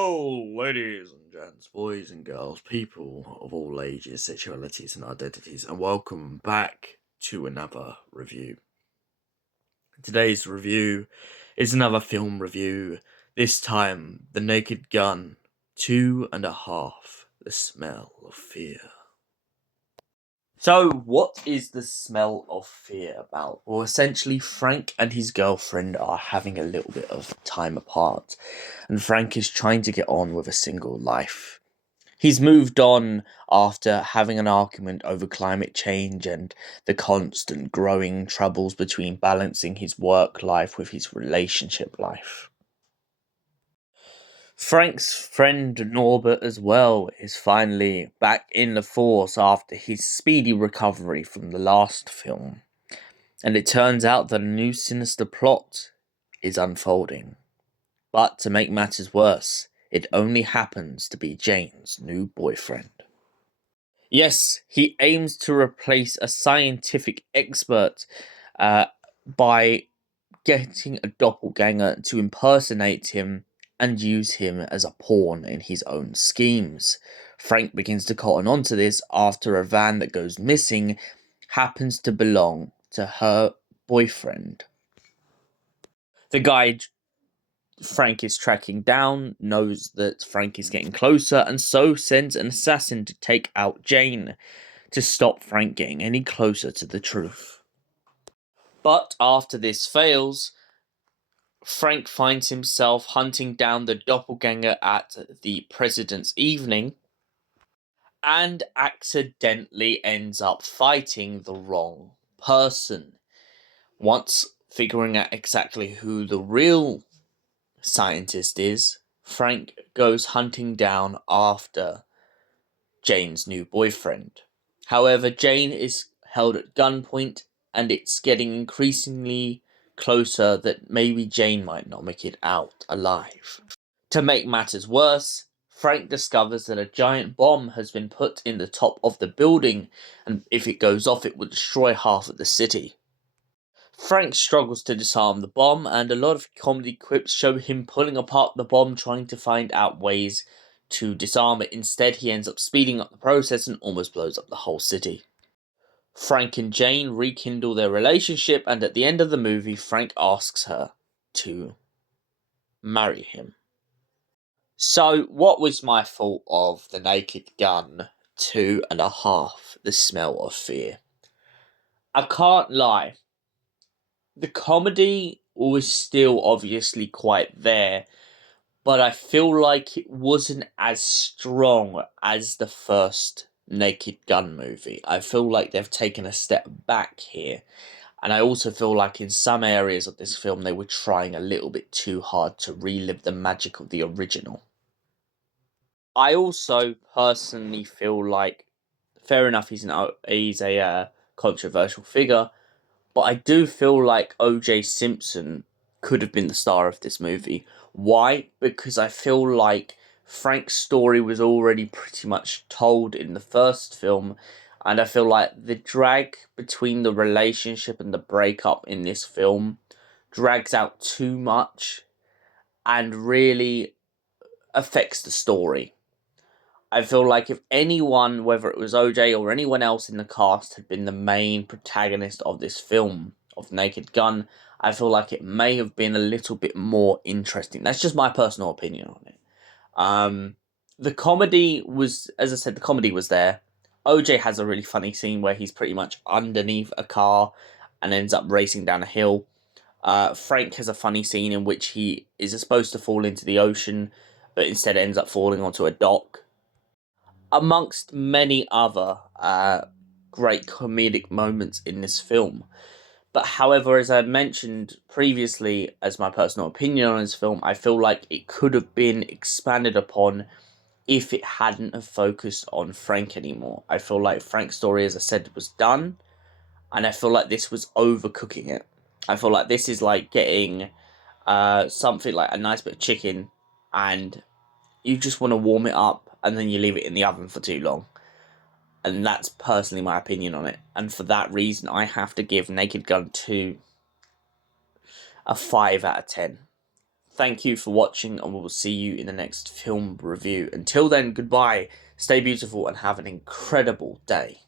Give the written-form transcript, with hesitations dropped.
Hello, ladies and gents, boys and girls, people of all ages, sexualities, and identities, and welcome back to another review. Today's review is another film review, this time The Naked Gun 2.5, The Smell of Fear. So, what is The Smell of Fear about? Well, essentially, Frank and his girlfriend are having a little bit of time apart, and Frank is trying to get on with a single life. He's moved on after having an argument over climate change and the constant growing troubles between balancing his work life with his relationship life. Frank's friend Norbert as well is finally back in the force after his speedy recovery from the last film. And it turns out that a new sinister plot is unfolding. But to make matters worse, it only happens to be Jane's new boyfriend. Yes, he aims to replace a scientific expert by getting a doppelganger to impersonate him and use him as a pawn in his own schemes. Frank begins to cotton on to this after a van that goes missing happens to belong to her boyfriend. The guy Frank is tracking down knows that Frank is getting closer and so sends an assassin to take out Jane to stop Frank getting any closer to the truth. But after this fails, Frank finds himself hunting down the doppelganger at the president's evening and accidentally ends up fighting the wrong person. Once figuring out exactly who the real scientist is, Frank goes hunting down after Jane's new boyfriend. However, Jane is held at gunpoint and it's getting increasingly closer that maybe Jane might not make it out alive. To make matters worse, Frank discovers that a giant bomb has been put in the top of the building, and if it goes off, it will destroy half of the city. Frank struggles to disarm the bomb, and a lot of comedy quips show him pulling apart the bomb, trying to find out ways to disarm it. Instead, he ends up speeding up the process and almost blows up the whole city. Frank and Jane rekindle their relationship, and at the end of the movie, Frank asks her to marry him. So, what was my thought of The Naked Gun 2.5, The Smell of Fear? I can't lie. The comedy was still obviously quite there, but I feel like it wasn't as strong as the first Naked Gun movie. I feel like they've taken a step back here. And I also feel like in some areas of this film they were trying a little bit too hard to relive the magic of the original. I also personally feel like, fair enough, he's a controversial figure, but I do feel like O.J. Simpson could have been the star of this movie. Why? Because I feel like Frank's story was already pretty much told in the first film, and I feel like the drag between the relationship and the breakup in this film drags out too much and really affects the story. I feel like if anyone, whether it was OJ or anyone else in the cast, had been the main protagonist of this film, of Naked Gun, I feel like it may have been a little bit more interesting. That's just my personal opinion on it. The comedy was, as I said, the comedy was there. OJ has a really funny scene where he's pretty much underneath a car and ends up racing down a hill. Frank has a funny scene in which he is supposed to fall into the ocean, but instead ends up falling onto a dock, amongst many other great comedic moments in this film. But however, as I mentioned previously, as my personal opinion on this film, I feel like it could have been expanded upon if it hadn't have focused on Frank anymore. I feel like Frank's story, as I said, was done, and I feel like this was overcooking it. I feel like this is like getting something like a nice bit of chicken, and you just want to warm it up, and then you leave it in the oven for too long. And that's personally my opinion on it. And for that reason, I have to give Naked Gun 2 a 5 out of 10. Thank you for watching, and we will see you in the next film review. Until then, goodbye, stay beautiful, and have an incredible day.